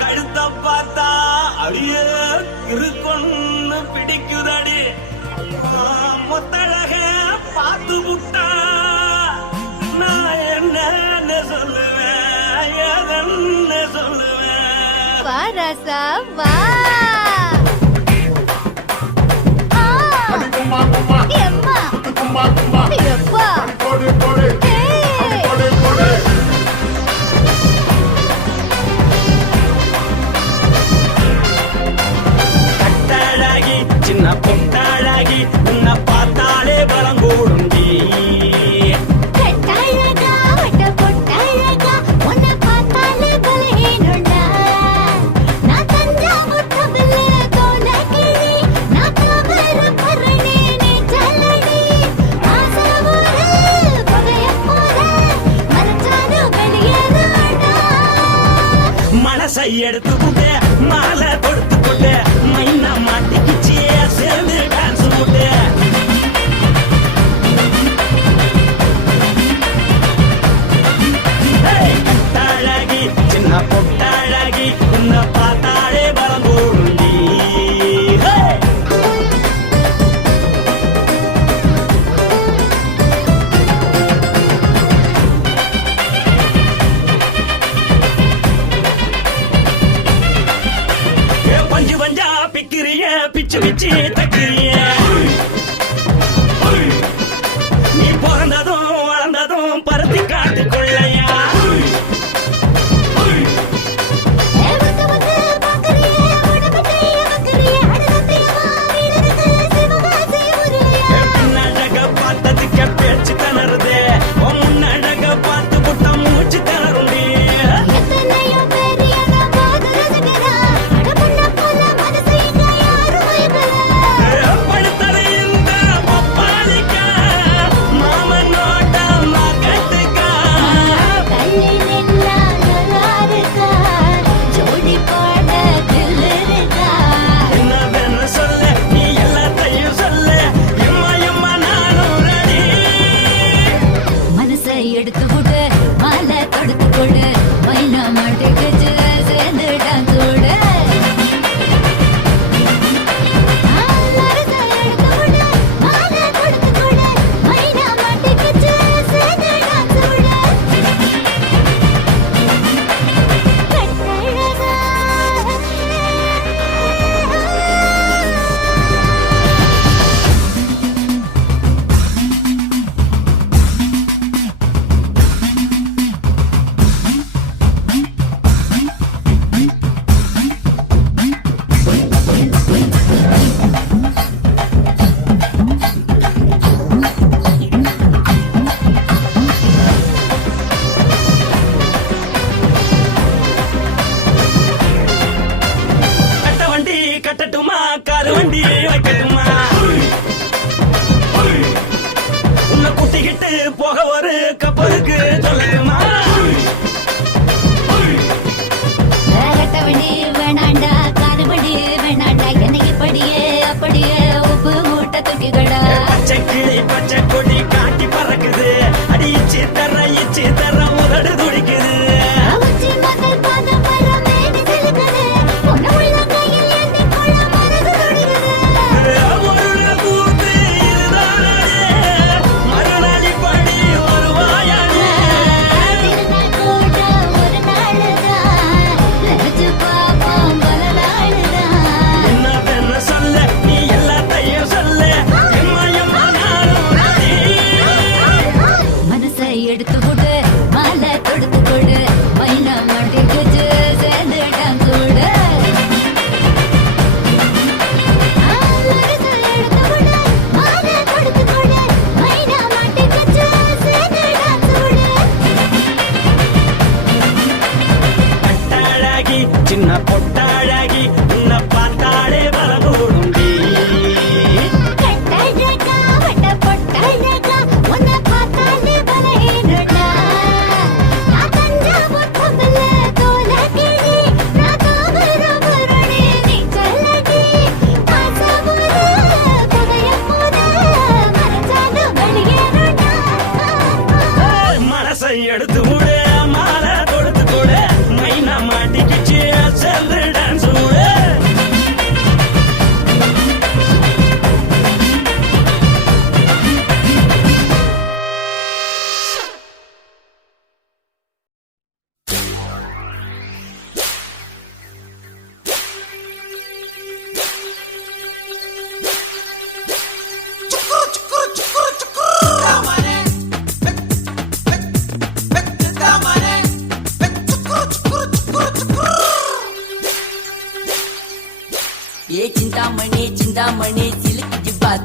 கழுத்த பார்த்தா அடியே இருக்குன்னு பிடிக்குதடி ஒத்தழக பார்த்து புட்டா நான் என்ன சொல்லுவேன் எதன்னு சொல்லுவேன். வா ராசா வா. கும்மா கும்மா எம்மா கும்மா கும்மா எப்பா போடு போடு போடு போடு. கட்டழகி சின்ன பொட்டழகி உன்னை பார்த்தாலே பலம் கூடுண்டி. கட்டழகா வட்ட பொட்டழகா உன்னை பார்த்தாலே பலஹீனண்டா. நான் தஞ்சாவூர் தவில கோலகிரி நான் தவற பரணி நீ ஜல்லடி. ஆசைவூரில் புகைய போல மறைச்சாலும் வெளியேறாண்டா. மனசை எடுத்து புட்டு மாலை கொடுத்து புட்டு மைனா மாட்டிக்கிச்சியே சேர்ந்து டான்ஸ் புட்டு. கட்டழகி சின்ன பொட்டழகி உன்னை பார்த்தாலே பலம் கூடுண்டி.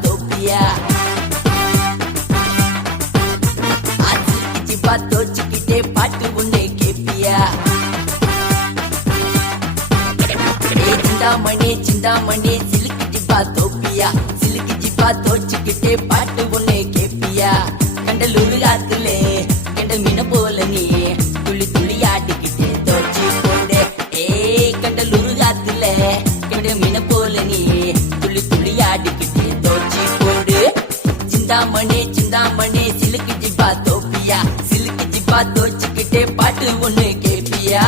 தோப்பியா சிலுக்கு ஜிப்பா தோச்சுக்கிட்டே பாட்டு ஒண்ணு கேப்பியா சிந்தாமணி சிலுக்கு ஜிப்பா தோப்பியா சிலுக்கு ஜிப்பா தோச்சுக்கிட்டே பாட்டு ஒண்ணு கேப்பியா கண்டலூரு ஆத்துல கண்டல் மீன போல நீ துளி துளி ஆடிக்கிட்டே தோச்சி போடு கண்டலூரு ஆத்துல கண்டல் மீன போல நீ துளி துளி ஆடிக்கிட்டே தோச்சி போடு சிந்தாமணி சிலுக்கு ஜிப்பா தோப்பியா சிலுக்கு ஜிப்பா தோச்சுக்கிட்டே பாட்டு ஒண்ணு கேப்பியா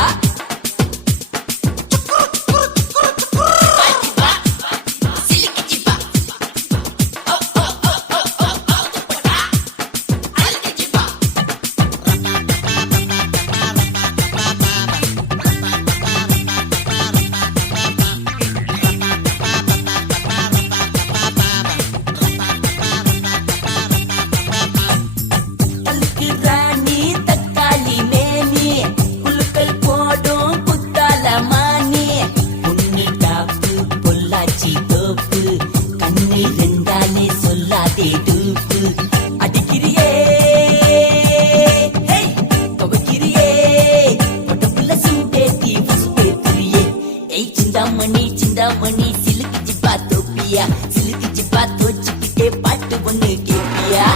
சிந்தாமணி சிலுக்கு ஜிப்பா தோப்பியா சிலுக்கு ஜிப்பா தோச்சுக்கிட்டே பாட்டு ஒண்ணு கேப்பியா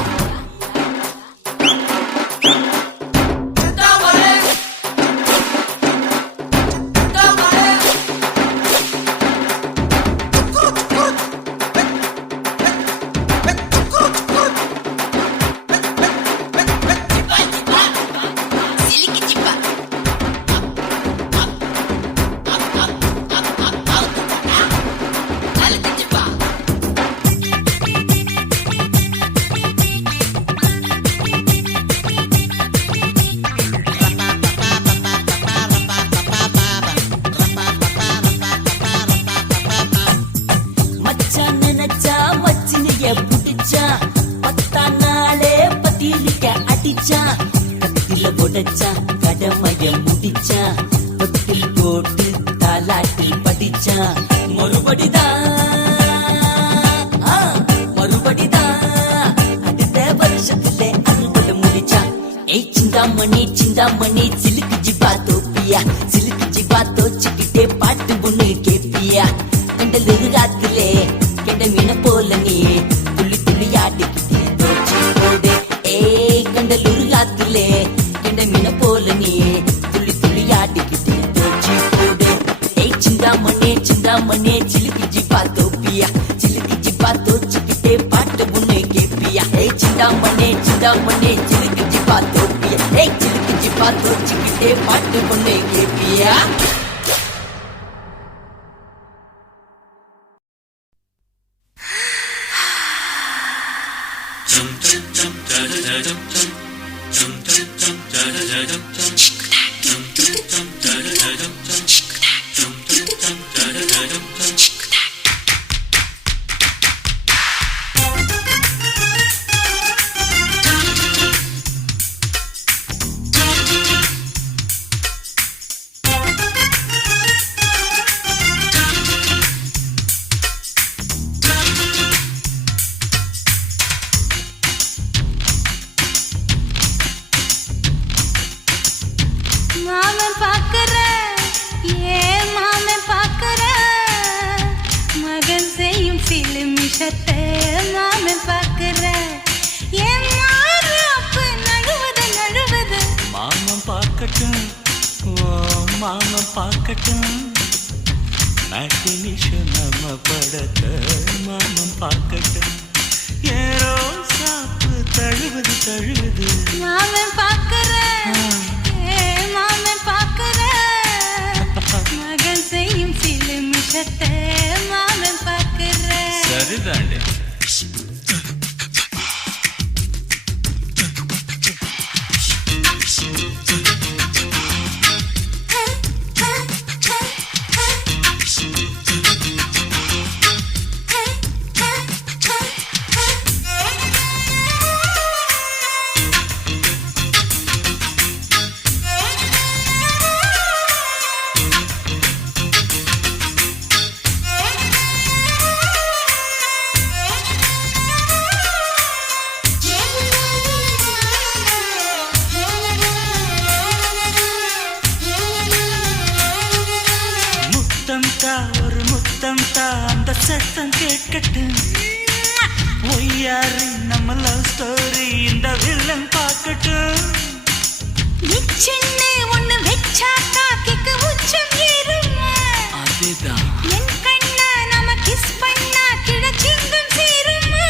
கடமைய முடிச்சா தொட்டில் போட்டு தாலாட்டில் படிச்சா மறுபடிதான் அடுத்த வருஷத்துல அறுபட முடிச்சா சிந்தாமணி சிலுக்கு ஜிப்பா தோப்பியா சிலுக்கு ஜிப்பா தோச்சுக்கிட்டே பாட்டு ஒண்ணு கேப்பியா கண்டல் காத்திலே கெண்ட மீன போல நீ துள்ளி துள்ளி ஆடிக்கிட்டே தோச்சி போடு கண்டலூர் காத்திலே கெண்ட மீன போல நீ துள்ளி துள்ளி ஆடிக்கிட்டே தோச்சி போடு சிந்தாமணி சிலுக்கு ஜிப்பா தோப்பியா சிலுக்கு ஜிப்பா தோச்சுக்கிட்டே பாட்டு ஒண்ணு கேப்பியா சிந்தாமணி சிலுக்கு ஜிப்பா தோப்பியா சிலுக்கு ஜிப்பா தோச்சுக்கிட்டே பாட்டு ஒண்ணு கேப்பியா மாமன் பார்க்கட்டும் நாட்டி நிஷம் நம்ம படத்த மாமன் பார்க்கட்டும் ஏரோ சாப்பு தழுவுது மாமன் பார்க்கிறேன் மாமன் பார்க்கிறேன் மகன் செய்யும் சில மிஷத்தை மாமன் பார்க்கிறேன் சரிதாண்டே சத்தம் கேட்கட்டும் ஒய்யாரி நம்ம லவ் ஸ்டோரி இந்த வில்லன் பார்க்கட்டும் நிச்சன்னு ஒண்ணு வெச்சாக்கா கிக்கு உச்சம் ஏறுமா அதுதான் என் கண்ணா நாம கிஸ் பண்ணா கிழச்சிங்கம் சேருமா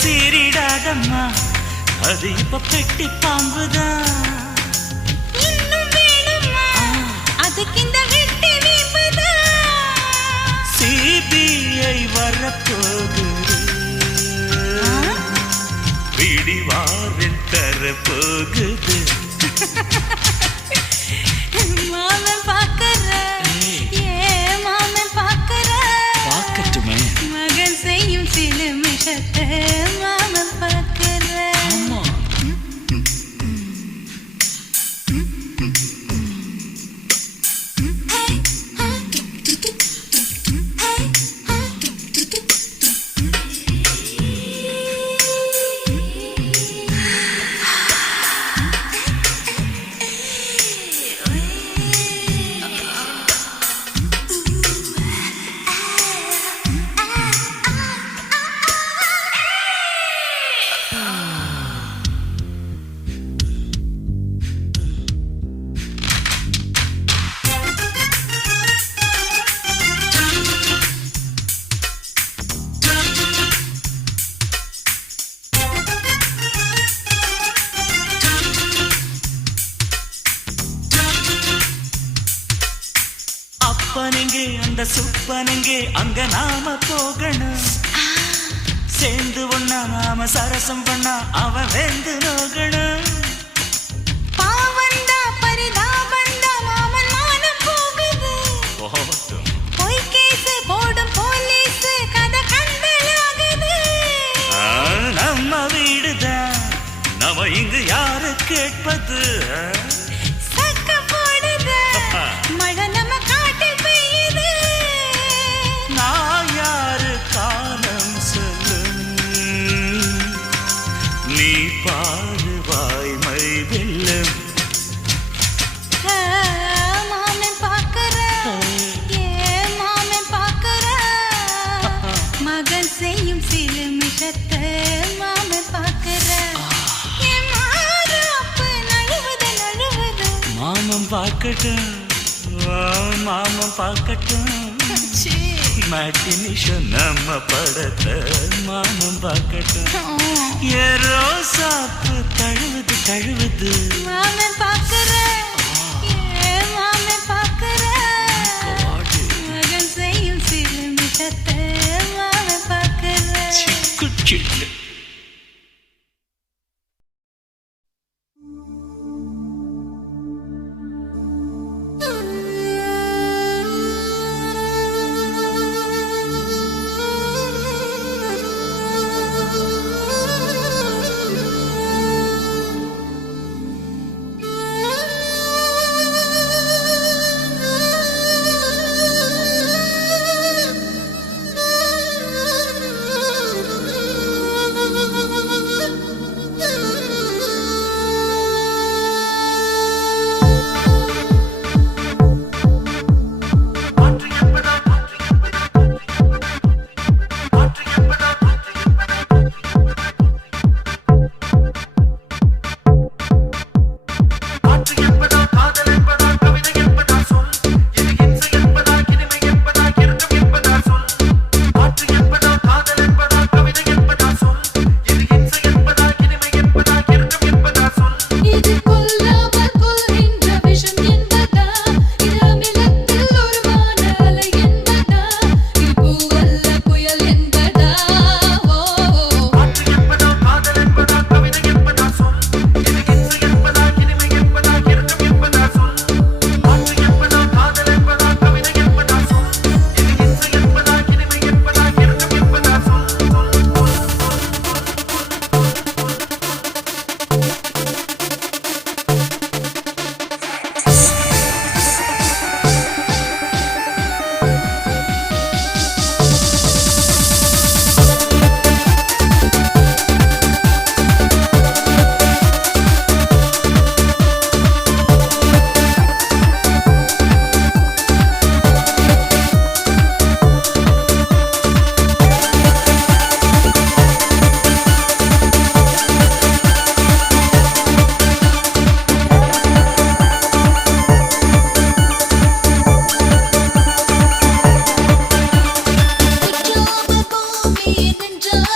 சீரிடாதம்மா அது இப்ப பெட்டி பாம்புதான் இன்னும் வேணுமா அதுக்கு இந்த வெட்டி வீம்புதான் சிபிஐ வரப்போகுது பிடிவாரில் தரப்போகுது மாமன் பார்க்கற மாமன் பார்க்கற பார்க்கட்டுமே மகன் செய்யும் சில மிஷத்தை மாமன் பார்க்கற ஆமா அப்பனுங்கே அந்த சுப்பனுங்கே அங்க நாம போகணும் சேர்ந்து ஒண்ணா நாம சரசம் பண்ணா அவன் வெந்து நோகணும் பாவந்தா பரிதாபந்தா மாமன் மானம் போகுது பொய் கேஸ் போடும் போலீஸ் கதை கண்டலாகுது நம்ம வீடுதான் நம்ம இங்கு யாரு கேட்பது சக்க போடுது மழை நம்ம காட்டில் பெய்யுது நான் யாரு காலம் சொல்லும் நீ பாரு வாய்மை வெல்லும் மாமன் பார்க்கற மாமன் பார்க்கற மகன் செய்யும் சில மிஷத்தை மாமன் பார்க்கற மாமன் பார்க்கட்டும் மாமன் பார்க்கட்டும் மேட்டினிஷன் நம்ம படத்தை மாமன் பார்க்கட்டும் ஏரோ சாப்பு தழுவுது தழுவுது மாமன் பார்க்கற மாமன் பார்க்கற மகன் செய்யும் சில மிஷத்தை மாமன் பார்க்கற சிக்கு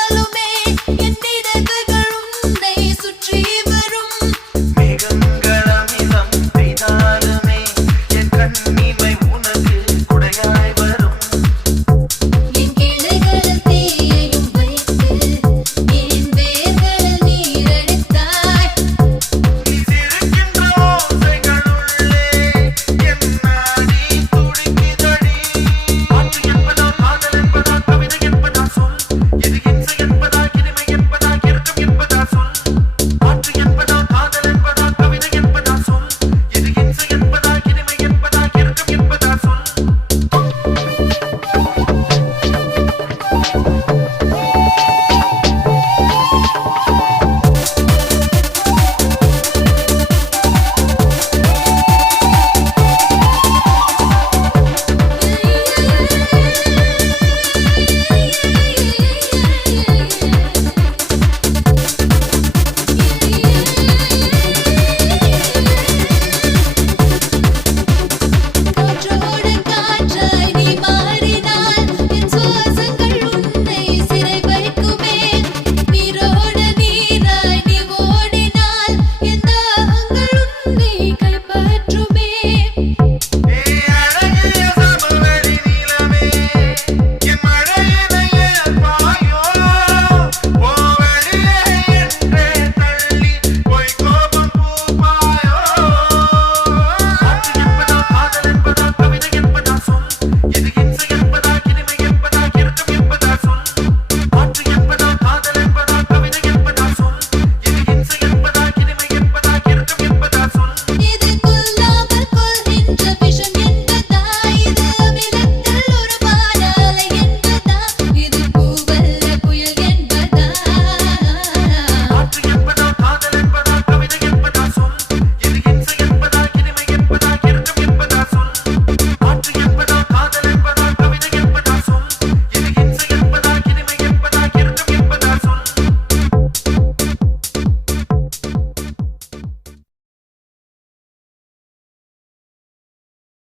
ஆனாலுமே